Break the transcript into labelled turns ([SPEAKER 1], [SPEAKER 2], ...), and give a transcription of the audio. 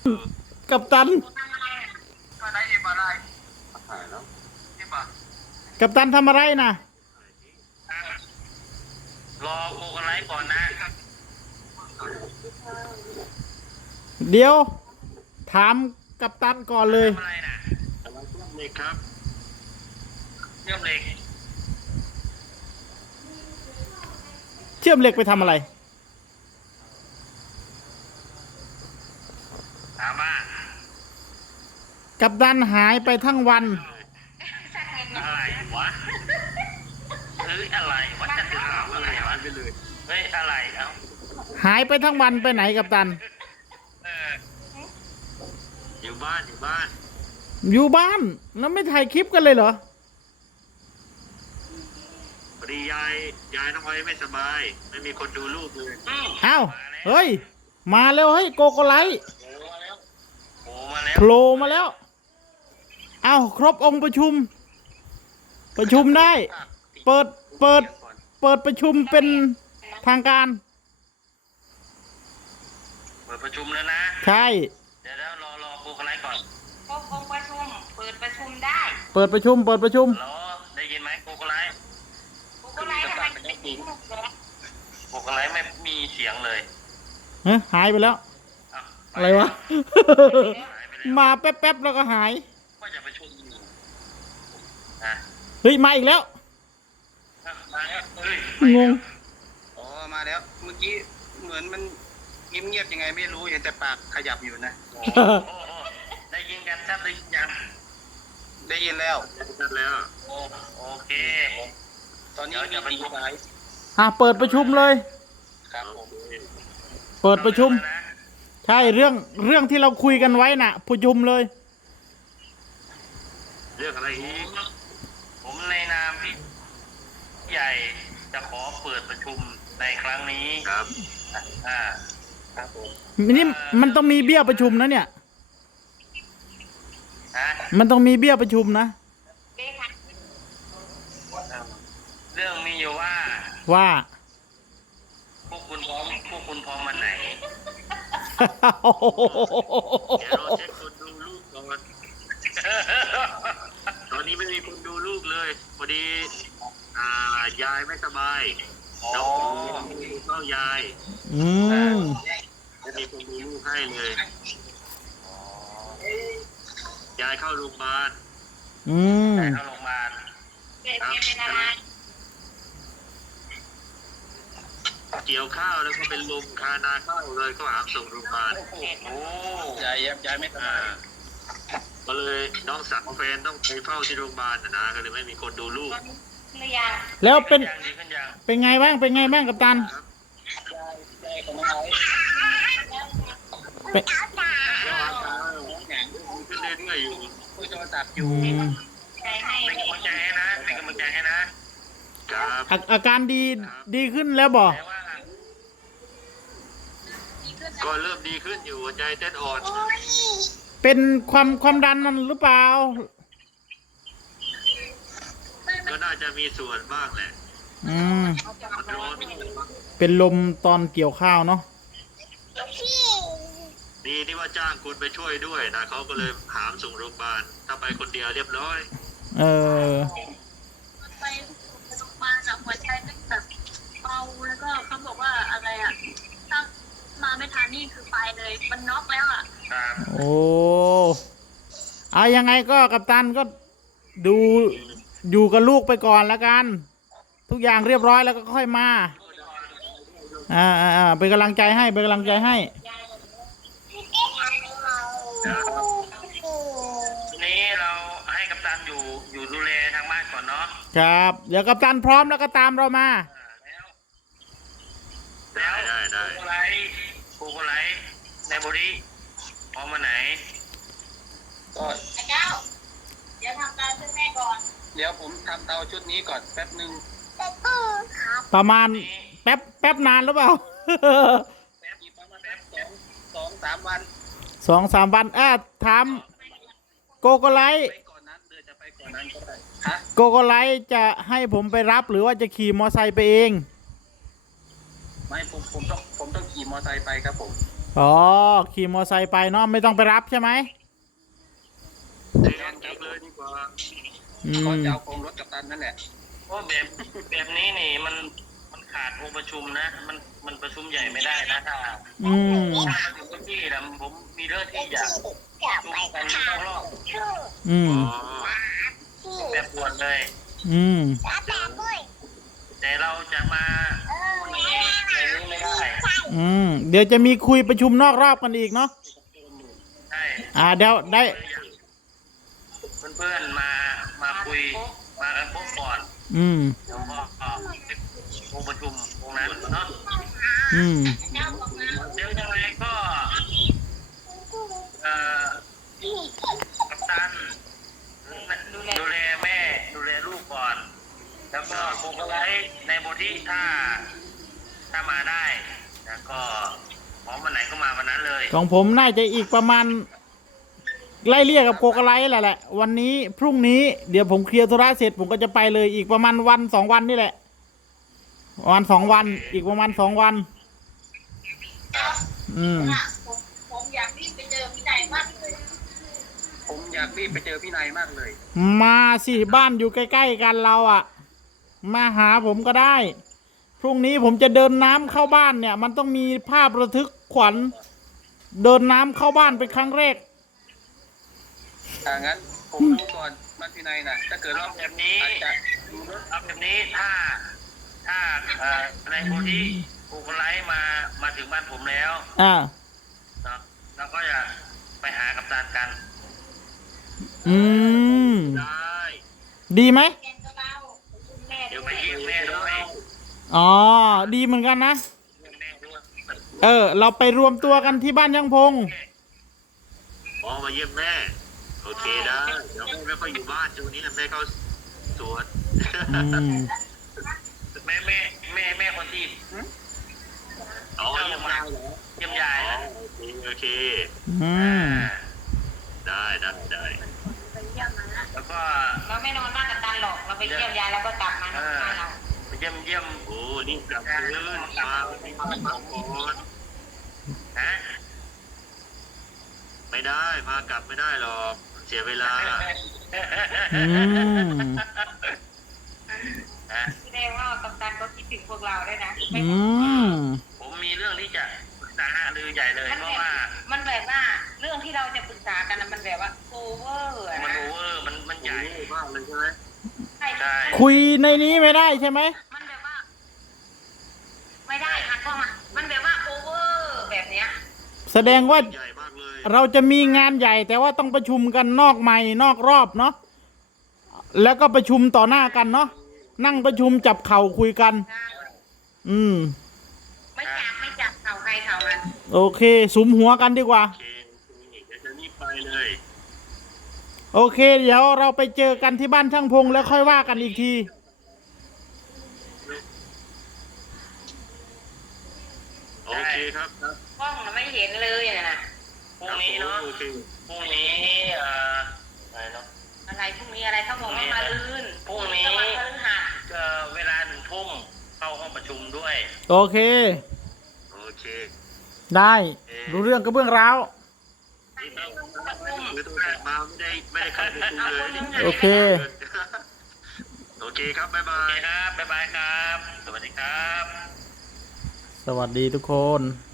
[SPEAKER 1] กัปตันกัปตันทำอะไรนะ
[SPEAKER 2] รอโกกันไลฟ์ก่อนนะ
[SPEAKER 1] เดี๋ยวถามกัปตันก่อนเลย
[SPEAKER 2] ทำอะไรนะ
[SPEAKER 3] กำลังเชื่อมเหล็กครับ
[SPEAKER 2] เชื่อมเหล็ก
[SPEAKER 1] เชื่อมเหล็กไปทำอะไร
[SPEAKER 2] ถามว่า
[SPEAKER 1] กัปตันหายไปทั้งวัน
[SPEAKER 2] อะไรวะเฮ้ยอะไรวะจะถามอะไรวะ
[SPEAKER 3] ไปเลย
[SPEAKER 2] เฮ้ยอะไรเอ้า
[SPEAKER 1] หายไปทั้งวันไปไหนกัปตัน
[SPEAKER 2] เออ
[SPEAKER 3] อยู่บ้านอยู่บ้าน
[SPEAKER 1] อยู่บ้านแล้วไม่ถ่ายคลิปกันเลยเหรอ
[SPEAKER 3] พอดียายน้องไว้ไม่สบาย ไม่มีคนดูลูกเลย
[SPEAKER 1] อ้าวเฮ้ยมาแล้วเฮ้ยโกโกไลท์
[SPEAKER 2] โผล่มาแล้ว
[SPEAKER 1] โผล่มาแล้วอ้าวครบองค์ประชุม ประชุมได้ เปิดประชุมเป็นทางการ
[SPEAKER 2] เปิดประชุมแล้วนะ
[SPEAKER 1] ใช่
[SPEAKER 2] เดี๋ยวรอโกกันไลฟ์ก่อน
[SPEAKER 4] ครบองค์ประชุม เปิดประชุมได้
[SPEAKER 1] เปิดประชุม
[SPEAKER 2] รอได้ยินไหมโกกันไลฟ์
[SPEAKER 4] กูก็ไลฟ์ทำไมไม่ติดเหรอ
[SPEAKER 2] โกกันไลฟ์ไม่มีเสียงเลย
[SPEAKER 1] เฮ้ยหายไปแล้ว
[SPEAKER 2] อ้าว
[SPEAKER 1] อะไรวะ
[SPEAKER 2] หายไปแล้ว
[SPEAKER 1] มาแป๊บๆแล้วก็หาย
[SPEAKER 2] ก็จะประชุมอยู่นะ
[SPEAKER 1] เฮ้ยมาอีกแล้ว
[SPEAKER 2] มาแล้วเฮ้ย
[SPEAKER 1] งง
[SPEAKER 5] อ๋อมาแล้วเมื่อกี้เหมือนมันเงียบๆยังไงไม่รู้เห็นแต่ปากขยับอยู่นะ
[SPEAKER 2] โอ้โหได้ยินกันชัดเลยยัง
[SPEAKER 5] ได้ยินแล้ว
[SPEAKER 3] ชัดแล้ว
[SPEAKER 2] โอเค
[SPEAKER 5] ตอนนี้มีสี่สาย
[SPEAKER 1] เปิดประชุมเลย
[SPEAKER 5] ครับผม
[SPEAKER 1] เปิดประชุม ใช่เรื่องที่เราคุยกันไว้น่ะประชุมเลย
[SPEAKER 3] เรื่องอะไรอีก
[SPEAKER 2] ผมในนามพี่ใหญ่จะขอเปิดประชุมในครั้งนี้
[SPEAKER 3] ครับ
[SPEAKER 2] อ่าครับผม
[SPEAKER 1] นี่มันต้องมีเบี้ยประชุมนะเนี่ย
[SPEAKER 2] ฮะ
[SPEAKER 1] มันต้องมีเบี้ยประชุมนะ
[SPEAKER 4] เลขา
[SPEAKER 2] เรื่องมีอยู่ว่า
[SPEAKER 1] ว่า
[SPEAKER 2] พวกคุณพร้อมวันไหน
[SPEAKER 3] เดี๋ยวเราเช็คคนดูลูกก่อนตอนนี้ไม่มีคนดูลูกเลยพอดียายไม่สบาย
[SPEAKER 2] อ๋อ
[SPEAKER 3] เราเข้ายาย
[SPEAKER 1] อืม
[SPEAKER 3] ไม่มีคนดูลูกให้เลยยายเข้าโรงพยาบาล
[SPEAKER 1] อืม
[SPEAKER 2] แต่เข้าโรงพยาบาล
[SPEAKER 4] เป็นอะไร
[SPEAKER 3] เกี่ยวข้าวแล้วก็เป็นลมคานาข้าวเลยก็หามส่งโรงพยาบาล
[SPEAKER 2] โอ้
[SPEAKER 5] ยายไม่สบาย
[SPEAKER 3] ก็เลยน้องสาวแฟนต้องไปเฝ้าที่โรงพยาบาลนะก็เลยไม่มีคนดูลูก
[SPEAKER 4] หรือยัง
[SPEAKER 1] แล้วเป็น
[SPEAKER 2] ยังดีขึ้นยัง
[SPEAKER 1] เป็นไงบ้างเป็นไงบ้างกัปตัน
[SPEAKER 3] ครับ
[SPEAKER 5] ยายของน้องไอ้
[SPEAKER 1] เป็น
[SPEAKER 3] แล้วอาการขึ้นเรื่อยๆอยู่
[SPEAKER 5] คุยโทรศัพท์อ
[SPEAKER 1] อื
[SPEAKER 5] ยู่
[SPEAKER 1] ม
[SPEAKER 4] ใจให้
[SPEAKER 2] เป็นกำลังใจให้นะเป็นกำลังใจให้นะครับ
[SPEAKER 1] อาการดีขึ้นแล้วบอก
[SPEAKER 2] แต่ว่า
[SPEAKER 3] ก็เริ่มดีขึ้นอยู่หัวใจเต้นอ่อน
[SPEAKER 1] เป็นความดันนั่นหรือเปล่า
[SPEAKER 3] ก็น่าจะมีส่วนบ้างแหละ
[SPEAKER 1] อืม
[SPEAKER 3] มันร้อน
[SPEAKER 1] เป็นลมตอนเกี่ยวข้าวเนาะ
[SPEAKER 3] ดีที่ว่าจ้างคนไปช่วยด้วยนะเขาก็เลยหามส่งโรงพยาบาลถ้าไปคนเดียวเรียบร้อย
[SPEAKER 1] เออ
[SPEAKER 6] ไปโรงพยาบาลอะหัวใจเป็นแบบเบาแล้วก็เขาบอกว่าอะไรอะถ้ามาไม่ทันนี่คือไปเลย มันน็อกแล้วอะ
[SPEAKER 2] ครับ
[SPEAKER 1] โอ้เอายังไงก็กัปตันก็ดูอยู่กับลูกไปก่อนแล้วกัน ทุกอย่างเรียบร้อยแล้วก็ค่อยมา เป็นกำลังใจให้เป็นกำลังใจให้
[SPEAKER 2] ทีนี้เราให้กัปตันอยู่ดูแลทางบ้านก่อนเนาะ
[SPEAKER 1] ครับ เดี๋ยวกัปตันพร้อมแล้วก็ตามเรามา
[SPEAKER 2] แล้ว
[SPEAKER 3] ได้
[SPEAKER 2] โกโกไลท์ในบริพร้อมมาไหน
[SPEAKER 5] ก็
[SPEAKER 4] ไอ้เจ้า เดี๋ยวทำการช่วยแม่ก่อน
[SPEAKER 5] เดี๋ยวผมทำเตาชุดนี้ก่อนแป๊บหนึ่ง
[SPEAKER 1] ประมาณแป๊บนานหรือเปล่า
[SPEAKER 5] อีกประมาณสองสามวัน
[SPEAKER 1] 2-3 วันถามโกโกไลท์
[SPEAKER 5] ไปก่อนนั้นเดือนจะไปก่อนนั้นก็ได้ฮะ
[SPEAKER 1] โกโกไลท์จะให้ผมไปรับหรือว่าจะขี่มอไซค์ไปเอง
[SPEAKER 5] ไม่ผมต้องขี่มอเตอร์ไซค์ไปครับผม
[SPEAKER 1] โอ๋อขี่มอไซค์ไปเนาะไม่ต้องไปรับใช่ไหม
[SPEAKER 3] เดี๋ยวจับเลยดีกว่า
[SPEAKER 1] อื
[SPEAKER 5] เขา
[SPEAKER 1] ม
[SPEAKER 5] จะเอาของรถกัปตันนั่นแหละ
[SPEAKER 2] เพราะแบบนี้นี่มันขาดองค์ประชุมนะ มันประชุมใหญ่ไม่ได้นะถ้า
[SPEAKER 1] อืม
[SPEAKER 2] ถ้ามาถึงพื้นที่นะผมมีเรื่องที่อยากชุมกันต้องรอบ
[SPEAKER 1] อืม
[SPEAKER 3] อ๋อ
[SPEAKER 2] แบบปวดเลย
[SPEAKER 1] อืม
[SPEAKER 2] แต่เราจะมาในนี้ไม่ได้
[SPEAKER 1] อืมเดี๋ยวจะมีคุยประชุมนอกรอบกันอีกเนาะ
[SPEAKER 2] ใช่
[SPEAKER 1] เดี๋ยวได้
[SPEAKER 2] เพื่อนๆมาคุยมากันพบก่อน
[SPEAKER 1] อืม
[SPEAKER 2] แล้วก็องค์ประชุมตรงนั้นเนาะ
[SPEAKER 1] อืม
[SPEAKER 2] เดี๋ยวยังไงก็กัปตันดูแลแม่ดูแลลูกก่อน แล้วก็โฟกัสไว้ในโบที่ถ้ามาได้แล้วก็พร้อมวันไหนก็มาวันนั้นเลย
[SPEAKER 1] ของผมน่าจะอีกประมาณไล่เลี่ยกับโกกะไลแหละ วันนี้พรุ่งนี้เดี๋ยวผมเคลียร์ธุระเสร็จผมก็จะไปเลยอีกประมาณวันสองวันนี่แหละวันสองวันอีกประมาณ2 วัน อืม
[SPEAKER 4] ผมอยากรีบไปเจอพี่นายมากเลย
[SPEAKER 5] ผมอยากรีบไปเจอพี่นายมากเลย
[SPEAKER 1] มาสิบ้านอยู่ใกล้ๆกันเราอ่ะ มาหาผมก็ได้ พรุ่งนี้ผมจะเดินน้ำเข้าบ้านเนี่ย มันต้องมีภาพระทึกขวัญเดินน้ำเข้าบ้านเป็นครั้งแรก
[SPEAKER 5] ถ้างั้นผมรู้ก่อนบ้านพี่นายนะถ้าเกิดว่า
[SPEAKER 2] แบบนี้
[SPEAKER 5] อาจจะ
[SPEAKER 2] เอาแบบนี้ถ้าในโบที่โฟกัสไลท์มาถึงบ้านผมแล้ว
[SPEAKER 1] อ่า
[SPEAKER 2] เนาะเราก็จะไปหากัปตันกัน
[SPEAKER 1] อืม
[SPEAKER 3] ได้
[SPEAKER 1] ดีไหม
[SPEAKER 4] แกงกะเบาคุณแม่
[SPEAKER 2] เดี๋ยว
[SPEAKER 4] ด้
[SPEAKER 2] ไป
[SPEAKER 4] วย
[SPEAKER 2] เยี่ยมแม่ด้วย
[SPEAKER 1] อ๋อ ดีเหมือนกันนะ
[SPEAKER 2] เยี่ยมแม่ด้วย
[SPEAKER 1] เราไปรวมตัวกันที่บ้านยังพง
[SPEAKER 3] อ๋อมาเยี่ยมแม่ โอเคได้ เดี๋ยวแม่ไม่ค่อยอยู่บ้านช่วงนี้แม่เข้าสวน
[SPEAKER 1] อืม
[SPEAKER 2] แม่คนที่
[SPEAKER 3] อ๋อเยี่ยมยายเหรอ
[SPEAKER 2] เยี่ยมยาย
[SPEAKER 3] อ๋อ
[SPEAKER 2] นะ
[SPEAKER 3] โอเค
[SPEAKER 1] อืม
[SPEAKER 3] ได้ได้
[SPEAKER 6] ไปเยี่ยมมาละ
[SPEAKER 2] แล้วก็
[SPEAKER 4] เราไม่นอนบ้านกับตันหรอก เราไปเยี่ยมยายแล้วก็กลับมานอนบ้านเรา
[SPEAKER 2] ไปเยี่ยม
[SPEAKER 3] โอ้นี่กลับคืนมาที่บ้านก่อน
[SPEAKER 2] ฮะ
[SPEAKER 3] ไม่ได้มากลับไม่ได้หรอกเสียเวลา
[SPEAKER 1] อืม
[SPEAKER 2] ฮะ
[SPEAKER 4] แสดงว่ากัปตันก็คิดถึงพวกเราด้วยนะ
[SPEAKER 1] อืม
[SPEAKER 2] ผมมีเรื่องที่จะปรึกษาหารือใหญ่เลย
[SPEAKER 4] มัน
[SPEAKER 2] เพ
[SPEAKER 4] แบ
[SPEAKER 2] ราะ
[SPEAKER 4] บ
[SPEAKER 2] ว่า
[SPEAKER 4] มันแบบว่าเรื่องที่เราจะปรึกษากันนะมันแบบว่าโอเวอร์อะ
[SPEAKER 2] มัน
[SPEAKER 4] นะ
[SPEAKER 2] โอเวอร์มันใหญ่
[SPEAKER 3] มากเลยใช่ไหม
[SPEAKER 4] ใช่
[SPEAKER 2] ใช่
[SPEAKER 1] คุยในนี้ไม่ได้ใช่ไหม
[SPEAKER 4] มันแบบว่า ไม่ได้ค่ะเข้ามามันแบบว่าโอเวอร์แบบเนี้ย
[SPEAKER 1] แสดงว่า
[SPEAKER 3] ใหญ่มากเลย
[SPEAKER 1] เราจะมีงานใหญ่แต่ว่าต้องประชุมกันนอกไมค์นอกรอบเนาะ แล้วก็ประชุมต่อหน้ากันเนาะ นั่งประชุมจับเข่าคุยกัน อืม
[SPEAKER 4] ไม่จับเข่าใครเข่ามัน
[SPEAKER 1] โอเค สุมหัวกันดีกว่า
[SPEAKER 3] โอเคเดี๋ยวจะรีบไปเลย
[SPEAKER 1] โอเค เดี๋ยวเราไปเจอกันที่บ้านช่างพงแล้วค่อยว่ากันอีกที
[SPEAKER 3] โอเคครับ
[SPEAKER 4] กล้องน่ะไม่เห็นเลยนะ
[SPEAKER 2] พรุ่งนี้เนาะ
[SPEAKER 3] โอเค
[SPEAKER 2] พรุ่งนี้อะไรเนาะ
[SPEAKER 4] อะไรพรุ่งนี้อะไรเขาบอกว่ามาลื่น
[SPEAKER 2] พรุ่งนี้
[SPEAKER 4] วันพฤหัส
[SPEAKER 2] เวลา1 ทุ่มเข้าห้องประชุมด้วย
[SPEAKER 1] โอเค
[SPEAKER 3] โอเค
[SPEAKER 1] ได้ รู้เรื่องกระเบื้องร้าว
[SPEAKER 3] คือตัวแทนมาไม่ได้เข้าประชุมเลย
[SPEAKER 1] โอเค
[SPEAKER 3] โอเคครับบ๊ายบา
[SPEAKER 2] โอเค
[SPEAKER 3] ย
[SPEAKER 2] ครับ บ๊ายบายครับ สวัสดีครับ
[SPEAKER 1] สวัสดีทุกคน